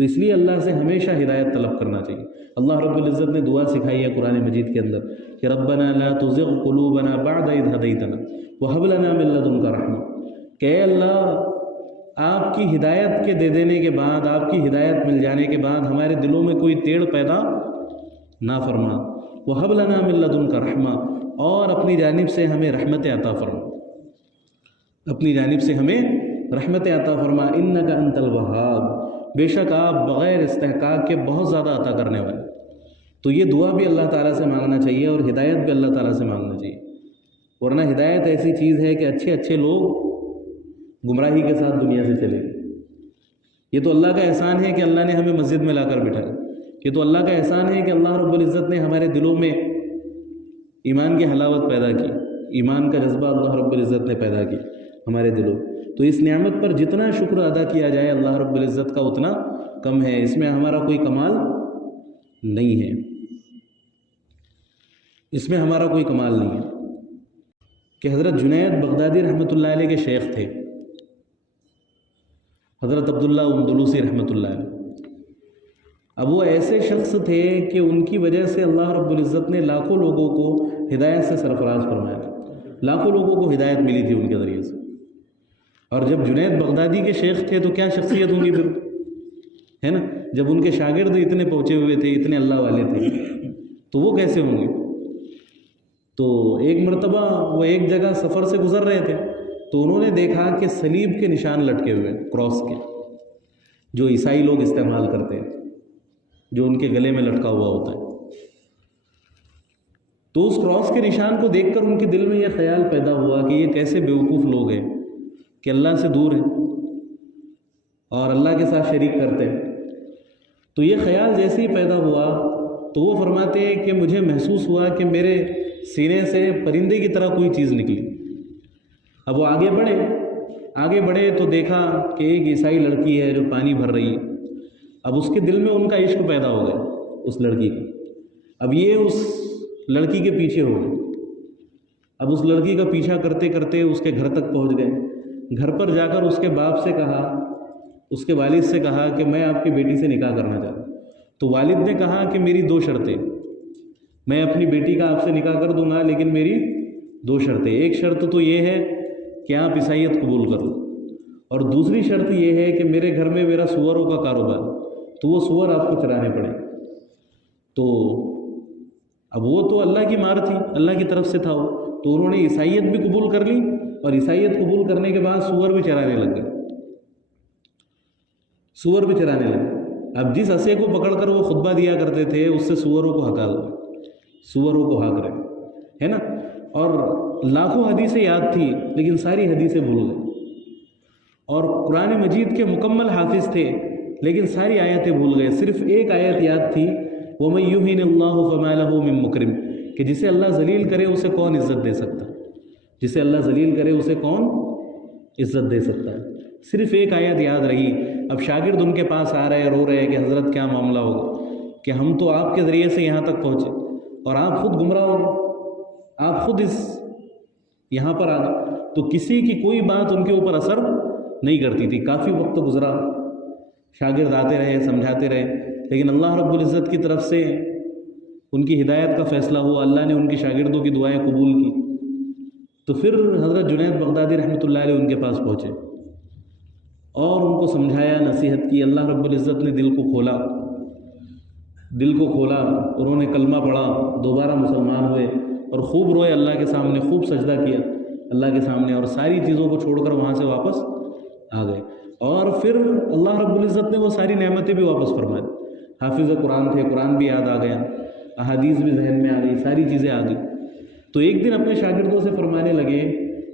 تو اس لیے اللہ سے ہمیشہ ہدایت طلب کرنا چاہیے۔ اللہ رب العزت نے دعا سکھائی ہے قرآن مجید کے اندر کہ ربنا لا تزغ قلوبنا بعد اذ ہدیتنا وہب لنا من لدنک رحمہ، کہ اے اللہ آپ کی ہدایت کے دے دینے کے بعد، آپ کی ہدایت مل جانے کے بعد ہمارے دلوں میں کوئی ٹیڑھ پیدا نہ فرما، وہب لنا من لدنک رحمہ، اور اپنی جانب سے ہمیں رحمت عطا فرما، اپنی جانب سے ہمیں رحمت عطا فرما، انک انت الوہاب، بے شک آپ بغیر استحقاق کے بہت زیادہ عطا کرنے والے۔ تو یہ دعا بھی اللہ تعالیٰ سے مانگنا چاہیے اور ہدایت بھی اللہ تعالیٰ سے مانگنا چاہیے، ورنہ ہدایت ایسی چیز ہے کہ اچھے اچھے لوگ گمراہی کے ساتھ دنیا سے چلے گئے۔ یہ تو اللہ کا احسان ہے کہ اللہ نے ہمیں مسجد میں لا کر بٹھایا، یہ تو اللہ کا احسان ہے کہ اللہ رب العزت نے ہمارے دلوں میں ایمان کی حلاوت پیدا کی، ایمان کا جذبہ اللہ رب العزت نے پیدا کیا ہمارے دلوں۔ تو اس نعمت پر جتنا شکر ادا کیا جائے اللہ رب العزت کا اتنا کم ہے، اس میں ہمارا کوئی کمال نہیں ہے، اس میں ہمارا کوئی کمال نہیں ہے۔ کہ حضرت جنید بغدادی رحمۃ اللہ علیہ کے شیخ تھے حضرت عبداللہ اندلوسی رحمۃ اللہ علیہ۔ اب وہ ایسے شخص تھے کہ ان کی وجہ سے اللہ رب العزت نے لاکھوں لوگوں کو ہدایت سے سرفراز فرمایا تھا، لاکھوں لوگوں کو ہدایت ملی تھی ان کے ذریعے سے۔ اور جب جنید بغدادی کے شیخ تھے تو کیا شخصیت ہوں گی پھر، ہے نا؟ جب ان کے شاگرد اتنے پہنچے ہوئے تھے، اتنے اللہ والے تھے، تو وہ کیسے ہوں گے؟ تو ایک مرتبہ وہ ایک جگہ سفر سے گزر رہے تھے تو انہوں نے دیکھا کہ صلیب کے نشان لٹکے ہوئے، کراس کے، جو عیسائی لوگ استعمال کرتے ہیں، جو ان کے گلے میں لٹکا ہوا ہوتا ہے۔ تو اس کراس کے نشان کو دیکھ کر ان کے دل میں یہ خیال پیدا ہوا کہ یہ کیسے بیوقوف لوگ ہیں کہ اللہ سے دور ہیں اور اللہ کے ساتھ شریک کرتے ہیں۔ تو یہ خیال جیسے ہی پیدا ہوا تو وہ فرماتے ہیں کہ مجھے محسوس ہوا کہ میرے سینے سے پرندے کی طرح کوئی چیز نکلی۔ اب وہ آگے بڑھے تو دیکھا کہ ایک عیسائی لڑکی ہے جو پانی بھر رہی ہے۔ اب اس کے دل میں ان کا عشق پیدا ہو گیا اس لڑکی کا۔ اب یہ اس لڑکی کے پیچھے ہو گئے، اب اس لڑکی کا پیچھا کرتے کرتے اس کے گھر تک پہنچ گئے۔ گھر پر جا کر اس کے باپ سے کہا، اس کے والد سے کہا کہ میں آپ کی بیٹی سے نکاح کرنا چاہتا ہوں۔ تو والد نے کہا کہ میری 2 شرطیں، میں اپنی بیٹی کا آپ سے نکاح کر دوں گا لیکن میری 2 شرطیں، ایک شرط تو یہ ہے کہ آپ عیسائیت قبول کر لو، اور دوسری شرط یہ ہے کہ میرے گھر میں میرا سوروں کا کاروبار، تو وہ سور آپ کو چرانے پڑے۔ تو اب وہ تو اللہ کی مار تھی، اللہ کی طرف سے تھا وہ، تو انہوں نے عیسائیت بھی قبول کر لی اور عیسائیت قبول کرنے کے بعد سور بھی چرانے لگ گئے، سور بھی چرانے لگے۔ اب جس عصے کو پکڑ کر وہ خطبہ دیا کرتے تھے اس سے سوروں کو ہکا دو، سوروں کو ہاک رہے، ہے نا؟ اور لاکھوں حدیثیں یاد تھی لیکن ساری حدیثیں بھول گئے، اور قرآن مجید کے مکمل حافظ تھے لیکن ساری آیتیں بھول گئے، صرف ایک آیت یاد تھی، وَمَن يُهِنِ اللَّهُ فَمَا لَهُ مِن مُكْرِمٍ، کہ جسے اللہ ذلیل کرے اسے کون عزت دے سکتا ہے، جسے اللہ ذلیل کرے اسے کون عزت دے سکتا ہے۔ صرف ایک آیت یاد رہی۔ اب شاگرد ان کے پاس آ رہے رو رہے کہ حضرت کیا معاملہ ہوگا کہ ہم تو آپ کے ذریعے سے یہاں تک پہنچے اور آپ خود گمراہ ہو گئے، آپ خود یہاں پر آ گئے۔ تو کسی کی کوئی بات ان کے اوپر اثر نہیں کرتی تھی۔ کافی وقت گزرا، شاگرد آتے رہے، سمجھاتے رہے، لیکن اللہ رب العزت کی طرف سے ان کی ہدایت کا فیصلہ ہوا، اللہ نے ان کی شاگردوں کی دعائیں قبول کی۔ تو پھر حضرت جنید بغدادی رحمۃ اللہ علیہ ان کے پاس پہنچے اور ان کو سمجھایا، نصیحت کی۔ اللہ رب العزت نے دل کو کھولا، انہوں نے کلمہ پڑھا، دوبارہ مسلمان ہوئے اور خوب روئے اللہ کے سامنے، خوب سجدہ کیا اللہ کے سامنے، اور ساری چیزوں کو چھوڑ کر وہاں سے واپس آ گئے۔ اور پھر اللہ رب العزت نے وہ ساری نعمتیں بھی واپس فرما دی۔ حافظ قرآن تھے، قرآن بھی یاد آ گیا، احادیث بھی ذہن میں آ گئی، ساری چیزیں آ گئی۔ تو ایک دن اپنے شاگردوں سے فرمانے لگے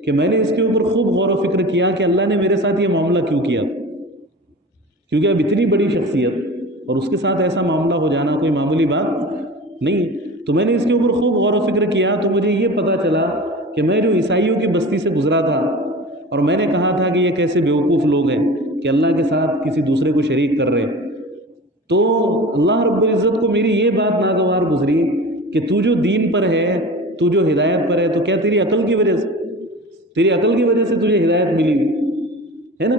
کہ میں نے اس کے اوپر خوب غور و فکر کیا کہ اللہ نے میرے ساتھ یہ معاملہ کیوں کیا، کیونکہ اب اتنی بڑی شخصیت اور اس کے ساتھ ایسا معاملہ ہو جانا کوئی معمولی بات نہیں۔ تو میں نے اس کے اوپر خوب غور و فکر کیا تو مجھے یہ پتہ چلا کہ میں جو عیسائیوں کی بستی سے گزرا تھا اور میں نے کہا تھا کہ یہ کیسے بیوقوف لوگ ہیں کہ اللہ کے ساتھ کسی دوسرے کو شریک کر رہے ہیں، تو اللہ رب العزت کو میری یہ بات ناگوار گزری کہ تو جو دین پر ہے، تو جو ہدایت پر ہے، تو کیا تیری عقل کی وجہ سے تجھے ہدایت ملی ہوئی ہے نا؟